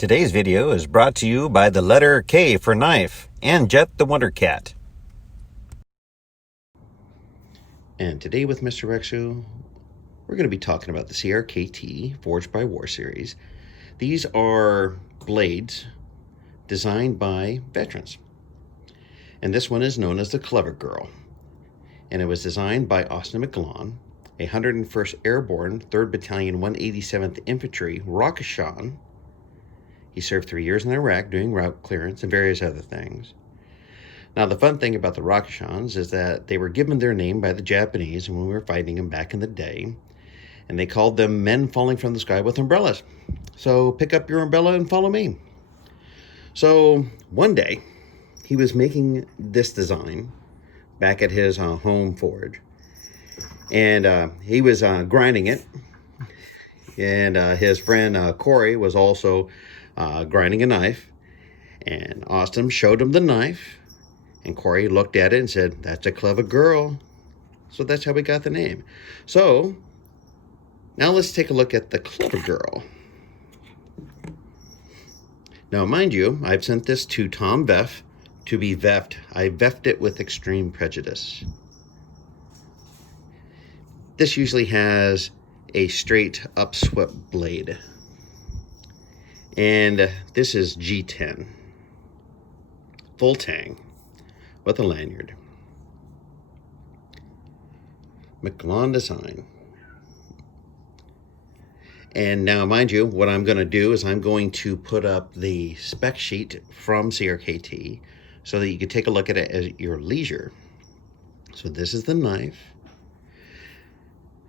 Today's video is brought to you by the letter K for knife and Jet the Wonder Cat. And today with Mr. Rexu, we're going to be talking about the Crkt Forged by War series. These are blades designed by veterans. And this one is known as the Clever Girl. And it was designed by Austin McGlaun, a 101st Airborne, 3rd Battalion, 187th Infantry, Rocketshawn. He served 3 years in Iraq doing route clearance and various other things. Now, the fun thing about the Rocketshawns is that they were given their name by the Japanese when we were fighting them back in the day. And they called them men falling from the sky with umbrellas. So pick up your umbrella and follow me. So one day, he was making this design back at his home forge. And he was grinding it. And his friend Corey was also grinding a knife. And Austin showed him the knife. And Corey looked at it and said, "That's a clever girl." So that's how we got the name. So now let's take a look at the Clever Girl. Now, mind you, I've sent this to Tom Veff to be veffed. I veffed it with extreme prejudice. This usually has a straight upswept blade. And this is G10. Full tang with a lanyard. McGlaun design. And now, mind you, what I'm going to do is I'm going to put up the spec sheet from Crkt so that you can take a look at it at your leisure. So this is the knife.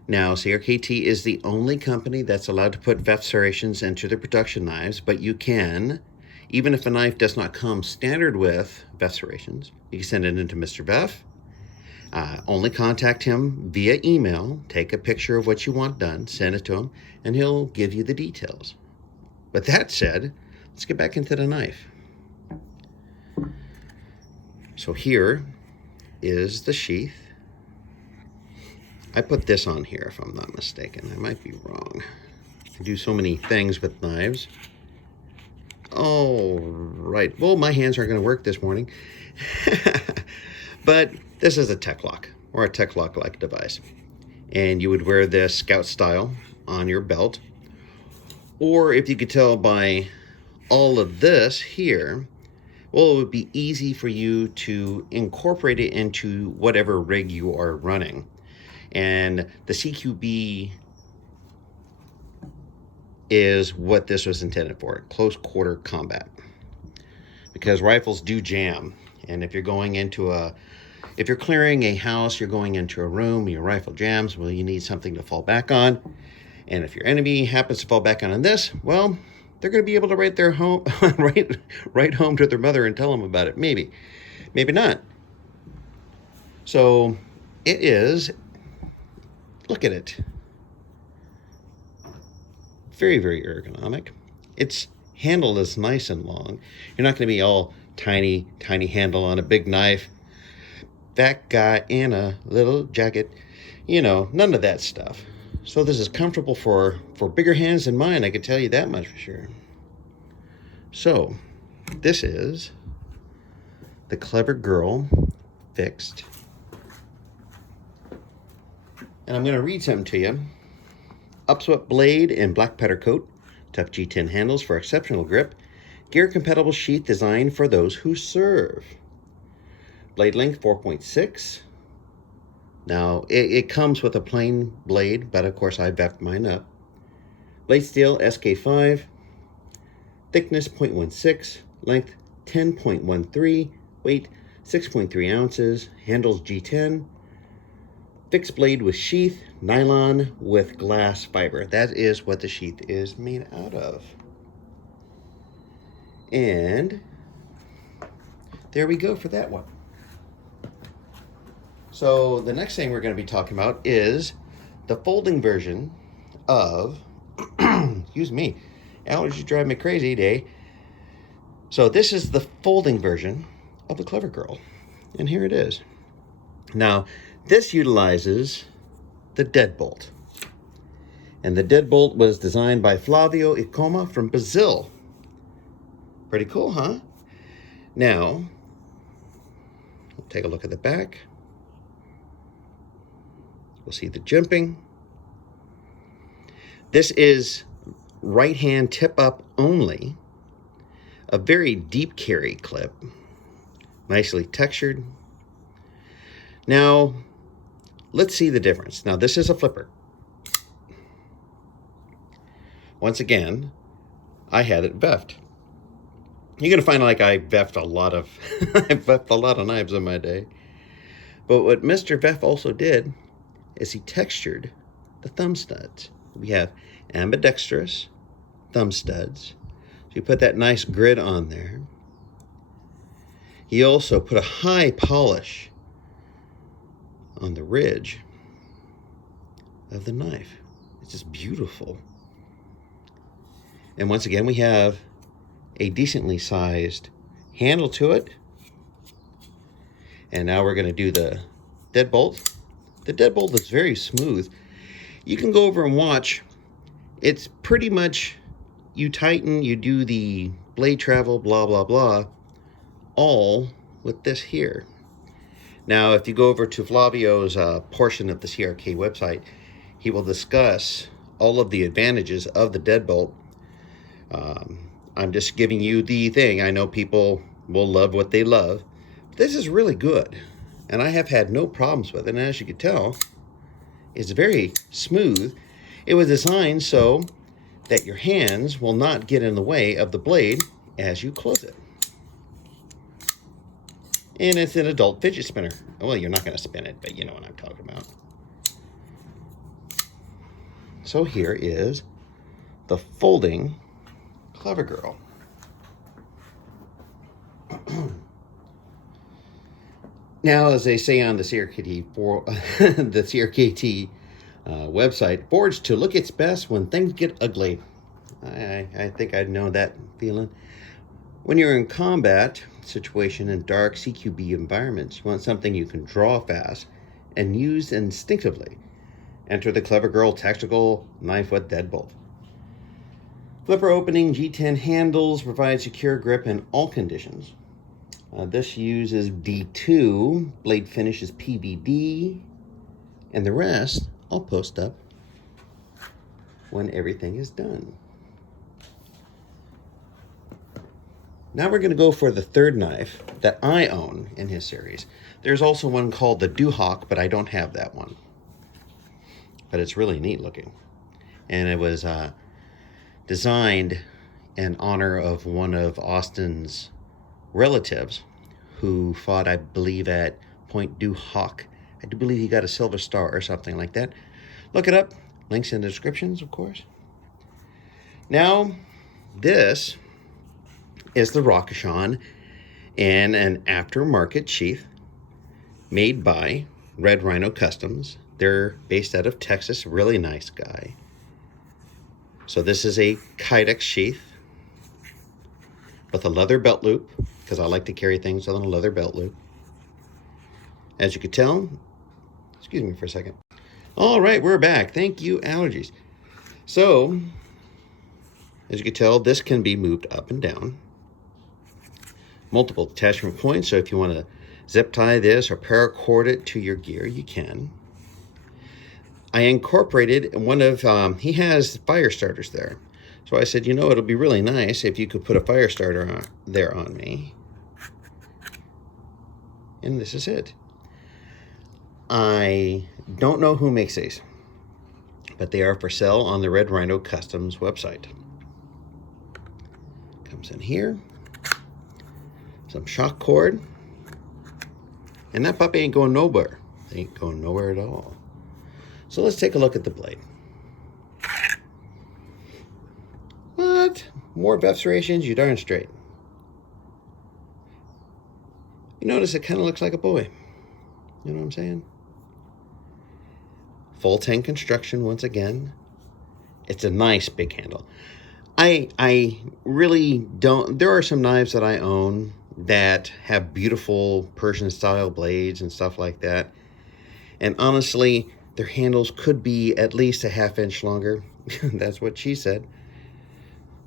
Now, Crkt is the only company that's allowed to put VEF serrations into their production knives, but you can, even if a knife does not come standard with VEF serrations, you can send it into Mr. VEF. Only contact him via email, take a picture of what you want done, send it to him, and he'll give you the details. But that said, let's get back into the knife. So here is the sheath. I put this on here if I'm not mistaken. I might be wrong. I do so many things with knives. Oh, right. Well, my hands aren't going to work this morning. But this is a tech lock or a tech lock-like device. And you would wear this scout style on your belt. Or if you could tell by all of this here, well, it would be easy for you to incorporate it into whatever rig you are running. And the CQB is what this was intended for, close quarter combat. Because rifles do jam. And if you're going into if you're clearing a house, you're going into a room, your rifle jams, well, you need something to fall back on. And if your enemy happens to fall back on this, well, they're going to be able to write their home, write home to their mother and tell them about it. Maybe, maybe not. So it is, look at it. Very, very ergonomic. Its handle is nice and long. You're not going to be all tiny, tiny handle on a big knife. That guy in a little jacket, you know, none of that stuff. So this is comfortable for bigger hands than mine, I can tell you that much for sure. So this is the Clever Girl Fixed. And I'm going to read something to you. Upswept blade and black powder coat, tough G10 handles for exceptional grip, gear compatible sheath designed for those who serve. Blade length 4.6. Now it comes with a plain blade, but of course I veffed mine up. Blade steel SK5, thickness 0.16, length 10.13, weight 6.3 ounces, handles G10. Fixed blade with sheath, nylon with glass fiber. That is what the sheath is made out of. And there we go for that one. So the next thing we're going to be talking about is the folding version of, excuse me, allergies drive me crazy day. So this is the folding version of the Clever Girl. And here it is. Now, this utilizes the Deadbolt. And the Deadbolt was designed by Flavio Icoma from Brazil. Pretty cool, huh? Now, we'll take a look at the back. We'll see the jimping. This is right hand tip up only. A very deep carry clip. Nicely textured. Now, let's see the difference. Now, this is a flipper. Once again, I had it veffed. You're gonna find like I veffed a lot of I've veffed a lot of knives in my day. But what Mr. Veff also did is he textured the thumb studs. We have ambidextrous thumb studs. So you put that nice grid on there. He also put a high polish on the ridge of the knife. It's just beautiful. And once again, we have a decently sized handle to it. And now we're going to do the deadbolt. The deadbolt is very smooth. You can go over and watch. It's pretty much, you tighten, you do the blade travel, blah, blah, blah, all with this here. Now, if you go over to Flavio's portion of the CRK website, he will discuss all of the advantages of the deadbolt. I'm just giving you the thing. I know people will love what they love. This is really good, and I have had no problems with it. And as you can tell, it's very smooth. It was designed so that your hands will not get in the way of the blade as you close it. And it's an adult fidget spinner. Well, you're not going to spin it, but you know what I'm talking about. So here is the folding Clever Girl. Now, as they say on the CRKT the CRKT website, forged to look its best when things get ugly. I think I know that feeling. When you're in combat situation in dark CQB environments, you want something you can draw fast and use instinctively. Enter the Clever Girl Tactical Knife with Deadbolt. Flipper opening G10 handles provide secure grip in all conditions. This uses D2, blade finish is PVD, and the rest I'll post up when everything is done. Now we're going to go for the third knife that I own in his series. There's also one called the Duhawk, but I don't have that one. But it's really neat looking. And it was designed in honor of one of Austin's relatives who fought, I believe, at Point Duhawk. I do believe he got a Silver Star or something like that. Look it up. Links in the descriptions, of course. Now, this is the Rocketshawn in an aftermarket sheath made by Rhino Customs. They're based out of Texas. Really nice guy. So this is a Kydex sheath with a leather belt loop, because I like to carry things on a leather belt loop. As you can tell, excuse me for a second. All right, we're back. Thank you, allergies. So, as you can tell, this can be moved up and down. Multiple attachment points, so if you want to zip tie this or paracord it to your gear, you can. I incorporated one of, he has fire starters there. So I said, you know, it'll be really nice if you could put a fire starter on, there on me. And this is it. I don't know who makes these, but they are for sale on the Red Rhino Customs website. Comes in here. Some shock cord. And that puppy ain't going nowhere. It ain't going nowhere at all. So let's take a look at the blade. What? More Veff serrations? You darn straight. You notice it kind of looks like a boy. You know what I'm saying? Full 10 construction once again. It's a nice big handle. I really don't, there are some knives that I own that have beautiful Persian style blades and stuff like that. And honestly, their handles could be at least a ½ inch longer. That's what she said.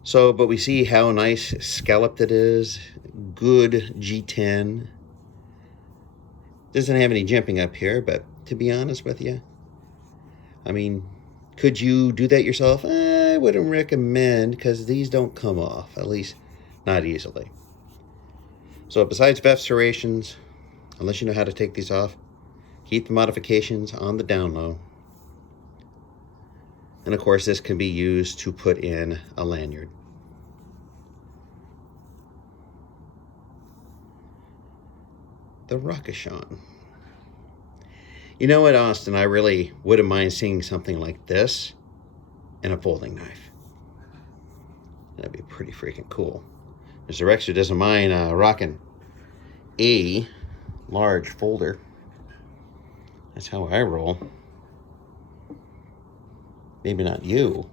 So, but we see how nice scalloped it is. Good G10. Doesn't have any jimping up here, but to be honest with you, I mean, could you do that yourself? I wouldn't recommend, because these don't come off, at least not easily. So besides VEF serrations, unless you know how to take these off, keep the modifications on the down low. And of course, this can be used to put in a lanyard. The Rocketshawn. You know what, Austin? I really wouldn't mind seeing something like this and a folding knife. That'd be pretty freaking cool. Mr. Rex, who doesn't mind rocking a large folder. That's how I roll. Maybe not you.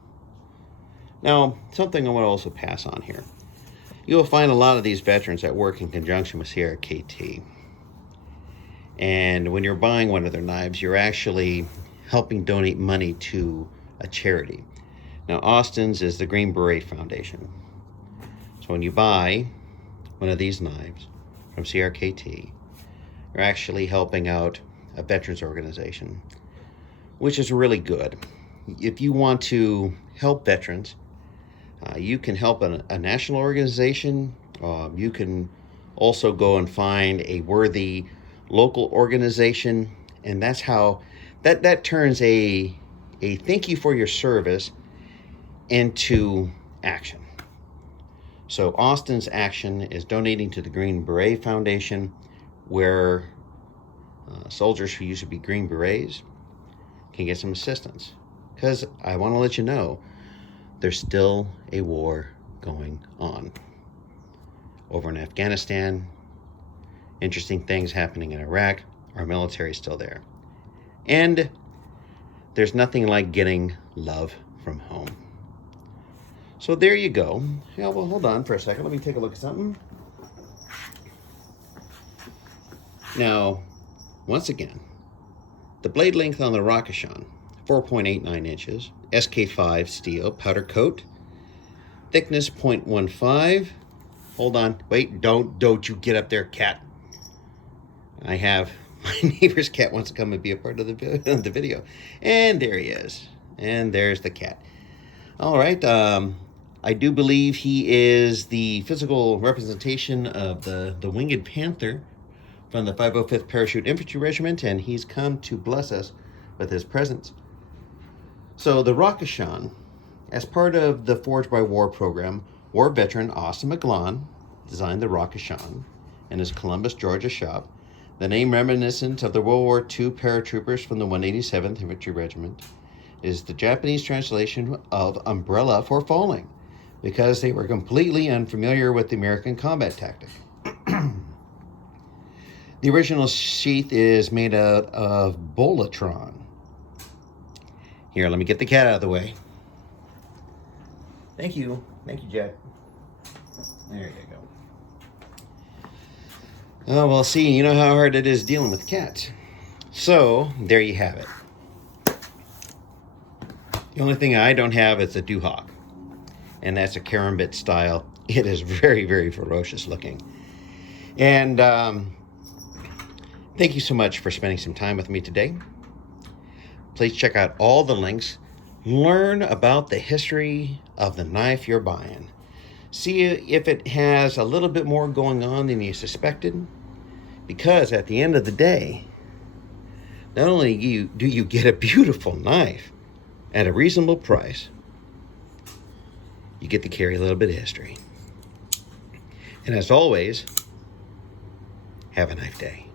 Now, something I want to also pass on here. You'll find a lot of these veterans that work in conjunction with Crkt. And when you're buying one of their knives, you're actually helping donate money to a charity. Now, Austin's is the Green Beret Foundation. So when you buy one of these knives from Crkt, you're actually helping out a veterans organization, which is really good. If you want to help veterans, you can help a national organization. You can also go and find a worthy local organization, and that's how that turns a thank you for your service into action. So Austin's action is donating to the Green Beret Foundation, where soldiers who used to be Green Berets can get some assistance. Because I want to let you know, there's still a war going on over in Afghanistan. Interesting things happening in Iraq. Our military is still there. And there's nothing like getting love from home. So there you go. Yeah, well, hold on for a second. Let me take a look at something. Now, once again, the blade length on the Rocketshawn, 4.89 inches, SK5 steel, powder coat, thickness 0.15. Hold on, wait, don't you get up there, cat. I have my neighbor's cat wants to come and be a part of the video. And there he is. And there's the cat. All right, I do believe he is the physical representation of the Winged Panther from the 505th Parachute Infantry Regiment, and he's come to bless us with his presence. So the Rocketshawn, as part of the Forged by War program, war veteran Austin McGlaun designed the Rocketshawn in his Columbus, Georgia shop. The name reminiscent of the World War II paratroopers from the 187th Infantry Regiment is the Japanese translation of umbrella for falling, because they were completely unfamiliar with the American combat tactic. The original sheath is made out of Bolatron. Here, let me get the cat out of the way. Thank you, Jack. There you go. Oh, well, see, you know how hard it is dealing with cats. So, there you have it. The only thing I don't have is a Duhawk, and that's a Karambit style. It is very, very ferocious looking. And thank you so much for spending some time with me today. Please check out all the links. Learn about the history of the knife you're buying. See if it has a little bit more going on than you suspected. Because at the end of the day, not only do you get a beautiful knife at a reasonable price, you get to carry a little bit of history. And as always, have a knife day.